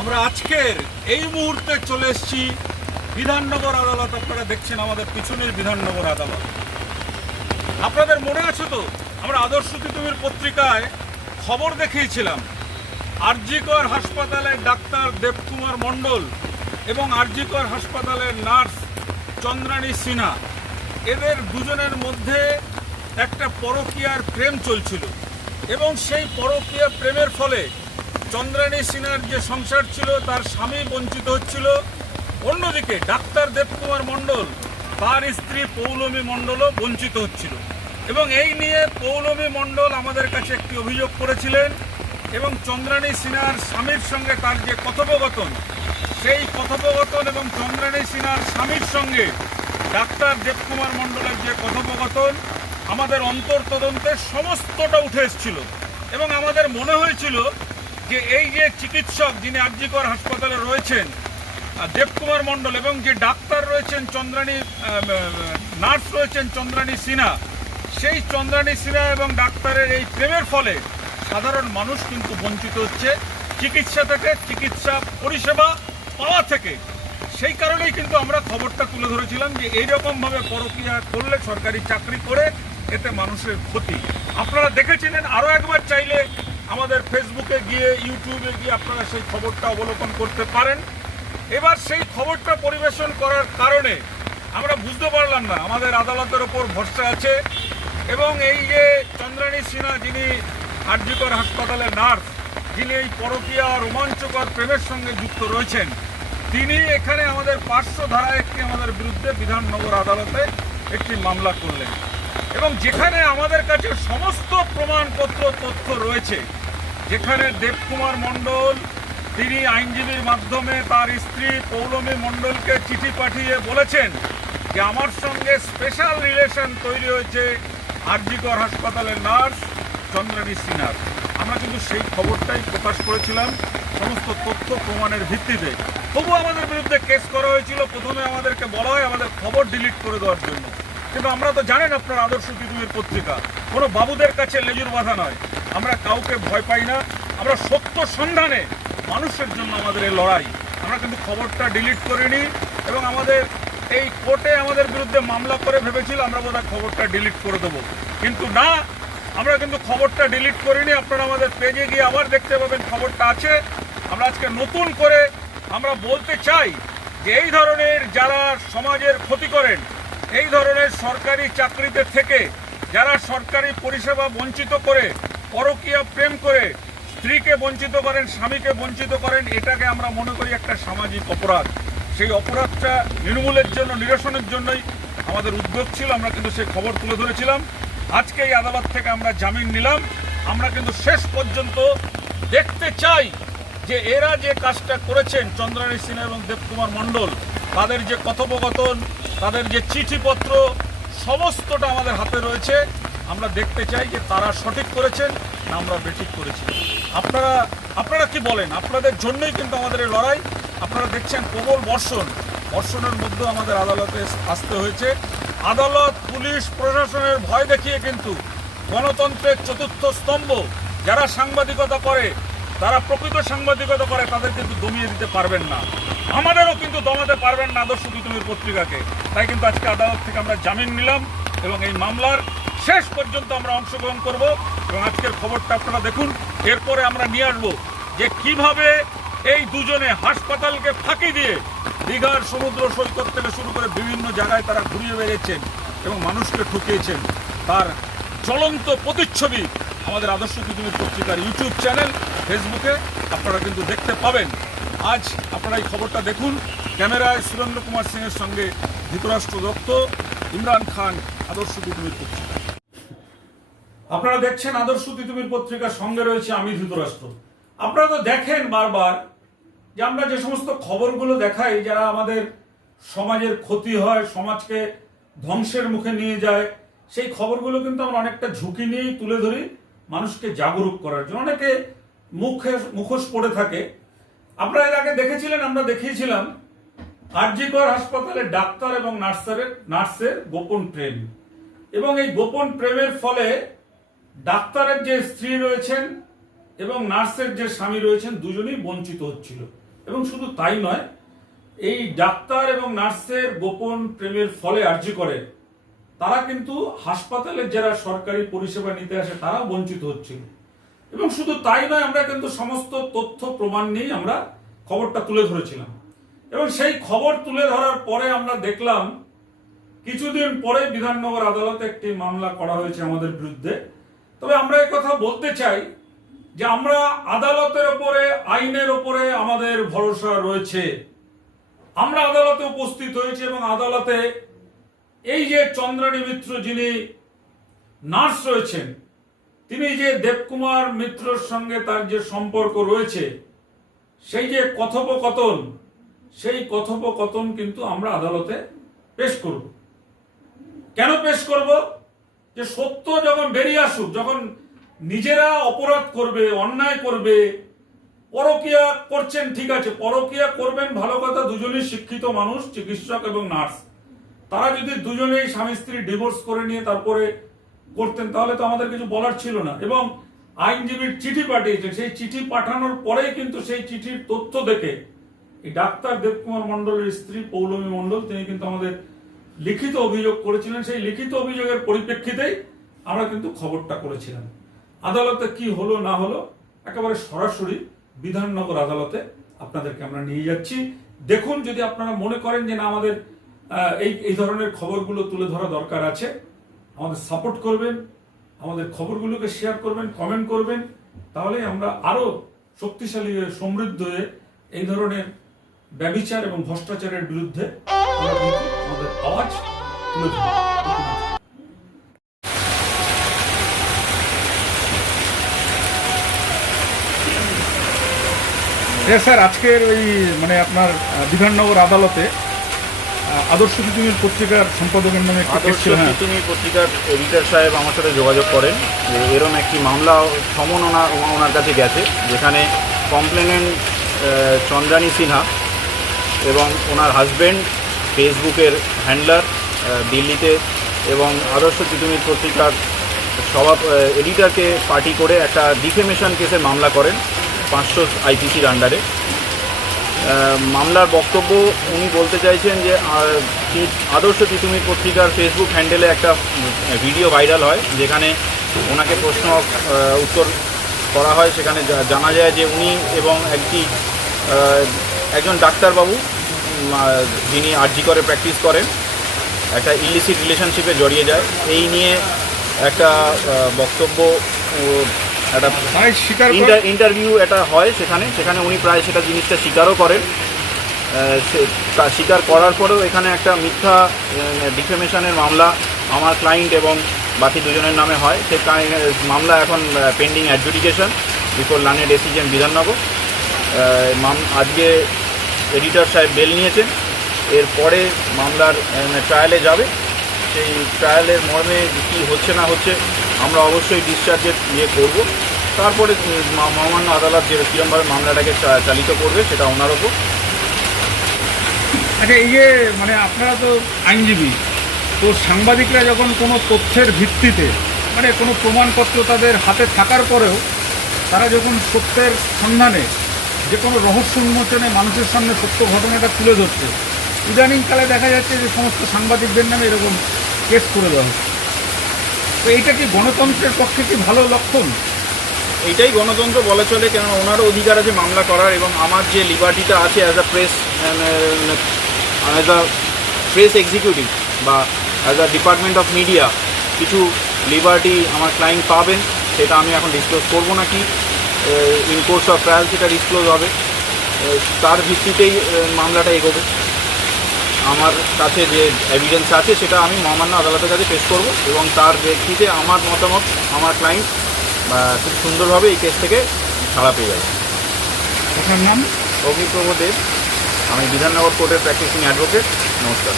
আমরা আজকের এই মুহূর্তে চলে এসেছি বিধাননগর আদালত। আপনারা দেখছেন আমাদের পিছনের বিধাননগর আদালত। আপনাদের মনে আছে তো, আমরা আদর্শ তিতুমির পত্রিকায় খবর দেখিয়েছিলাম। আরজিকর হাসপাতালের ডাক্তার দেবকুমার মণ্ডল এবং আরজিকর হাসপাতালের নার্স চন্দ্রাণী সিনহা, এদের দুজনের মধ্যে একটা পরকীয়ার প্রেম চলছিল। এবং সেই পরকীয়া প্রেমের ফলে চন্দ্রাণী সিনহার যে সংসার ছিল, তার স্বামী বঞ্চিত হচ্ছিল। অন্যদিকে ডাক্তার দেবকুমার মণ্ডল, তার স্ত্রী পৌলমী মণ্ডলও বঞ্চিত হচ্ছিল। এবং এই নিয়ে পৌলমী মণ্ডল আমাদের কাছে একটি অভিযোগ করেছিলেন এবং চন্দ্রাণী সিনহার স্বামীর সঙ্গে তার যে কথোপকথন, সেই কথোপকথন এবং চন্দ্রাণী সিনহার স্বামীর সঙ্গে ডাক্তার দেবকুমার মণ্ডলের যে কথোপকথন, আমাদের অন্তর তদন্তে সমস্তটা উঠে এসেছিল। এবং আমাদের মনে হয়েছিল যে এই যে চিকিৎসক যিনি আরজিকর হাসপাতালে রয়েছেন দেবকুমার মণ্ডল এবং যে ডাক্তার রয়েছেন চন্দ্রাণী নার্স রয়েছেন চন্দ্রাণী সিনহা, সেই চন্দ্রাণী সিনহা এবং ডাক্তারের এই প্রেমের ফলে সাধারণ মানুষ কিন্তু বঞ্চিত হচ্ছে। চিকিৎসা থেকে, চিকিৎসা পরিষেবা পাওয়া থেকে। সেই কারণেই কিন্তু আমরা খবরটা তুলে ধরেছিলাম যে এইরকমভাবে পরক্রিয়া করলে সরকারি চাকরি করে, এতে মানুষের ক্ষতি। আপনারা দেখেছিলেন আরও একবার চাইলে আমাদের ফেসবুকে গিয়ে, ইউটিউবে গিয়ে আপনারা সেই খবরটা অবলোকন করতে পারেন। এবার সেই খবরটা পরিবেশন করার কারণে আমরা বুঝতে পারলাম না, আমাদের আদালতের ওপর ভরসা আছে এবং এই যে চন্দ্রাণী সিনহা যিনি আরজিকর হাসপাতালের নার্স, যিনি এই পরকীয়া রোমাঞ্চকর প্রেমের সঙ্গে যুক্ত রয়েছেন, তিনি এখানে আমাদের পাঁচশো ধারায় একটি আমাদের বিরুদ্ধে বিধাননগর আদালতে একটি মামলা করলেন। এবং যেখানে আমাদের কাছে সমস্ত প্রমাণপত্র, তথ্য রয়েছে যেখানে দেবকুমার মণ্ডল, তিনি আইনজীবীর মাধ্যমে তার স্ত্রী পৌলমী মণ্ডলকে চিঠি পাঠিয়ে বলেছেন যে আমার সঙ্গে স্পেশাল রিলেশন তৈরি হয়েছে আরজিকর হাসপাতালের নার্স চন্দ্রানী সিনহার। আমরা কিন্তু সেই খবরটাই প্রকাশ করেছিলাম, সমস্ত তথ্য প্রমাণের ভিত্তিতে। তবু আমাদের বিরুদ্ধে কেস করা হয়েছিল, প্রথমে আমাদেরকে বলা হয় আমাদের খবর ডিলিট করে দেওয়ার জন্য। কিন্তু আমরা তো জানেন আপনার আদর্শ পৃথিবীর পত্রিকা। কোনো বাবুদের কাছে লেজুর বাধা নয়। আমরা কাউকে ভয় পাই না। আমরা সত্য সন্ধানে মানুষের জন্য আমাদের এই লড়াই। আমরা কিন্তু খবরটা ডিলিট করিনি এবং আমাদের এই কোর্টে আমাদের বিরুদ্ধে মামলা করে ভেবেছিল, আমরা বোধহয় খবরটা ডিলিট করে দেবো। কিন্তু না, আমরা কিন্তু খবরটা ডিলিট করিনি। আপনারা আমাদের পেজে গিয়ে আবার দেখতে পাবেন খবরটা আছে। আমরা আজকে নতুন করে আমরা বলতে চাই যে এই ধরনের যারা সমাজের ক্ষতি করেন এই ধরনের সরকারি চাকরিতে থেকে যারা সরকারি পরিষেবা বঞ্চিত করে, পরকীয়া প্রেম করে, স্ত্রীকে বঞ্চিত করেন, স্বামীকে বঞ্চিত করেন, এটাকে আমরা মনে করি একটা সামাজিক অপরাধ। সেই অপরাধটা নির্মূলের জন্য, নিরসনের জন্যই আমাদের উদ্যোগ ছিল, আমরা কিন্তু সেই খবর তুলে ধরেছিলাম। আজকে এই আদালত থেকে আমরা জামিন নিলাম। আমরা কিন্তু শেষ পর্যন্ত দেখতে চাই যে এরা যে কাজটা করেছেন, চন্দ্রানী সিনহা এবং দেবকুমার মণ্ডল, তাদের যে কথোপকথন, তাদের যে চিঠিপত্র, সমস্তটা আমাদের হাতে রয়েছে। আমরা দেখতে চাই যে তারা সঠিক করেছেন না আমরা বেঠিক করেছি। আপনারা আপনারা কি বলেন? আপনাদের জন্যই কিন্তু আমাদের এই লড়াই। আপনারা দেখছেন প্রবল বর্ষণ। বর্ষণের মধ্যেও আমাদের আদালতে আসতে হয়েছে। আদালত, পুলিশ, প্রশাসনের ভয় দেখিয়ে কিন্তু গণতন্ত্রের চতুর্থ স্তম্ভ, যারা সাংবাদিকতা করে তারা প্রকৃত সাংবাদিকতা করে, তাদের কিন্তু দমিয়ে দিতে পারবেন না। আমাদেরও কিন্তু দমাতে পারবেন না আদর্শ বিতুমির পত্রিকাকে। তাই কিন্তু আজকে আদালত থেকে আমরা জামিন নিলাম এবং এই মামলার শেষ পর্যন্ত আমরা অংশগ্রহণ করব এবং আজকের খবরটা আপনারা দেখুন। এরপরে আমরা নিয়ে আসব যে কীভাবে এই দুজনে হাসপাতালকে ফাঁকি দিয়ে দীঘার সমুদ্র সৈকত থেকে শুরু করে বিভিন্ন জায়গায় তারা ঘুরিয়ে বেড়েছেন এবং মানুষকে ঠকিয়েছেন। তার চলন্ত প্রতিচ্ছবি আমাদের আদর্শ পৃথিবীর পত্রিকার ইউটিউব চ্যানেল ফেসবুকে আপনারা কিন্তু দেখতে পাবেন। আজ আপনারা এই খবরটা দেখুন। ক্যামেরায় সুরেন্দ্র কুমার সিংয়ের সঙ্গে ধৃতরাষ্ট্র দত্ত, ইমরান খান, আদর্শ পৃথিবীর পত্রিকা। আপনারা দেখছেন আদর্শ তিতুমির পত্রিকার সঙ্গে রয়েছে আমি ধৃতরাষ্ট্র। আপনারা তো দেখেন বারবার যে আমরা যে সমস্ত খবরগুলো দেখাই, যারা আমাদের সমাজের ক্ষতি হয়, সমাজকে ধ্বংসের মুখে নিয়ে যায়, সেই খবরগুলো কিন্তু আমরা অনেকটা ঝুঁকি নিয়েই তুলে ধরি মানুষকে জাগরুক করার জন্য। অনেকে মুখে মুখোশ পড়ে থাকে। আপনারা এর আগে দেখেছিলেন, আমরা দেখিয়েছিলাম, আরজিকর হাসপাতালে ডাক্তার এবং নার্সারের নার্সের গোপন প্রেম। এবং এই গোপন প্রেমের ফলে ডাক্তারের যে স্ত্রী রয়েছেন এবং নার্সের যে স্বামী রয়েছেন দুজনেই বঞ্চিত হচ্ছিল। এবং শুধু তাই নয়, এই ডাক্তার এবং নার্সের গোপন প্রেমের ফলে আর্জি করে তারা কিন্তু হাসপাতালের যারা সরকারি পরিষেবা নিতে আসে তারা বঞ্চিত হচ্ছিল। এবং শুধু তাই নয়, আমরা কিন্তু সমস্ত তথ্য, প্রমাণ নিয়েই আমরা খবরটা তুলে ধরেছিলাম। এবং সেই খবর তুলে ধরার পরে আমরা দেখলাম, কিছুদিন পরে বিধাননগর আদালতে একটি মামলা করা হয়েছে আমাদের বিরুদ্ধে। তবে আমরা কথা বলতে চাই যে আমরা আদালতের ওপরে, আইনের ওপরে আমাদের ভরসা রয়েছে। আমরা আদালতে উপস্থিত হয়েছি এবং আদালতে এই যে চন্দ্রাণী মিত্র যিনি নার্স রয়েছেন তিনি যে দেবকুমার মিত্রর সঙ্গে তার যে সম্পর্ক রয়েছে, সেই যে কথোপকথন, সেই কথোপকথন কিন্তু আমরা আদালতে পেশ করব। কেন পেশ করব? যে সত্য যখন বেরিয়ে আসুক, যখন নিজেরা অপরাধ করবে, অন্যায় করবে, পরকিয়া করছেন, ঠিক আছে, পরকিয়া করবেন ভালো কথা, দুজনেই শিক্ষিত মানুষ, চিকিৎসক এবং নার্স। তারা যদি দুজনেই স্বামী স্ত্রী ডিভোর্স করে নিয়ে তারপরে করতেন, তাহলে তো আমাদের কিছু বলার ছিল না। এবং আইনজীবীর চিঠি পাঠিয়েছেন, সেই চিঠি পাঠানোর পরেই কিন্তু সেই চিঠির তথ্য দেখে এই ডাক্তার দেবকুমার মণ্ডলের স্ত্রী পৌলমী মণ্ডল, তিনি কিন্তু আমাদের লিখিত অভিযোগ করেছিলেন। সেই লিখিত অভিযোগের পরিপ্রেক্ষিতেই আমরা কিন্তু খবরটা করেছিলাম। আদালতে কি হলো, না হলো, একেবারে সরাসরি বিধাননগর আদালতে আপনাদেরকে আমরা নিয়ে যাচ্ছি। দেখুন, যদি আপনারা মনে করেন যে না, আমাদের এই এই ধরনের খবরগুলো তুলে ধরা দরকার আছে আমাদের সাপোর্ট করবেন, আমাদের খবরগুলোকে শেয়ার করবেন কমেন্ট করবেন তাহলে আমরা আরও শক্তিশালী হয়ে, সমৃদ্ধ হয়ে এই ধরনের ব্যবিচার এবং ভ্রষ্টাচারের বিরুদ্ধে আমাদের আওয়াজ তুলে স্যার আজকের ওই মানে আপনার বিধাননগর আদালতে আদর্শ পৃথিবীর পত্রিকার সম্পাদকের নামে আদর্শ ছিল হ্যাঁ। পত্রিকার এডিটর সাহেব আমার সাথে যোগাযোগ করেন। যে এরম একটি মামলা সমন ওনার ওনার কাছে গেছে যেখানে কমপ্লেনেন্ট চন্দ্রানী সিনহা এবং ওনার হাজবেন্ড ফেসবুকের হ্যান্ডলার দিল্লিতে এবং আদর্শ তিতুমি পত্রিকার সভা এডিটারকে পার্টি করে একটা ডিফেমেশন কেসে মামলা করেন পাঁচশো আইপিসির আন্ডারে মামলার বক্তব্য উনি বলতে চাইছেন যে আদর্শ তিতুমি পত্রিকার ফেসবুক হ্যান্ডেলে একটা ভিডিও ভাইরাল হয়, যেখানে ওনাকে প্রশ্ন উত্তর করা হয়। সেখানে জানা যায় যে উনি এবং একটি একজন ডাক্তারবাবু যিনি আরজি করে প্র্যাকটিস করেন, একটা ইলিসিট রিলেশনশিপে জড়িয়ে যায়। এই নিয়ে একটা বক্তব্য একটা ইন্টারভিউ এটা হয় সেখানে। সেখানে উনি প্রায় সেটা জিনিসটা স্বীকারও করেন। স্বীকার করার পরেও এখানে একটা মিথ্যা ডিফেমেশনের মামলা আমার ক্লায়েন্ট এবং বাকি দুজনের নামে হয়। সে মামলা এখন পেন্ডিং অ্যাডজুডিকেশন বিফোর লানে ডেসিশন বিধাননগর। মাম- আজকে এডিটর সাহেব বেল নিয়েছেন। এরপরে মামলার ট্রায়ালে যাবে। সেই ট্রায়ালের মর্মে কী হচ্ছে না হচ্ছে আমরা অবশ্যই ডিসচার্জের ইয়ে করব। তারপরে মহামান্য আদালত যে কীরমভাবে মামলাটাকে চালিত করবে, সেটা ওনার ওপর। আচ্ছা এই যে মানে আপনারা তো আইনজীবী, তো সাংবাদিকরা যখন কোনো তথ্যের ভিত্তিতে মানে কোনো প্রমাণপত্র তাদের হাতে থাকার পরেও, তারা যখন সত্যের সন্ধানে, যে কোনো রহস্য উন্মোচনে মানুষের সামনে সত্য ঘটনাটা তুলে ধরছে, ইদানিংকালে দেখা যাচ্ছে যে সমস্ত সাংবাদিকদের নামে এরকম কেস করে দেওয়া হচ্ছে। তো এইটা কি গণতন্ত্রের পক্ষে কি ভালো লক্ষণ? এইটাই গণতন্ত্র বলা চলে কেন ওনারও অধিকার আছে মামলা করার এবং আমার যে লিবার্টিটা আছে as a press as a press executive বা as a department of media কিছু লিবার্টি আমার ক্লায়েন্ট পাবেন, সেটা আমি এখন ডিসক্লোজ করব নাকি ইন কোর্স অফ ট্রায়াল সেটা ডিসক্লোজ হবে তার ভিত্তিতেই মামলাটা এগোবে। আমার কাছে যে এভিডেন্স আছে সেটা আমি মহামান্য আদালতের কাছে পেশ করব এবং তার ব্যক্তিতে আমার মতামত আমার ক্লায়েন্ট খুব সুন্দরভাবে এই কেস থেকে ছাড়া পেয়ে যাবে। আপনার নাম? অগ্নিপ্রভ দেব। আমি বিধাননগর কোর্টের প্র্যাকটিসিং অ্যাডভোকেট নমস্কার।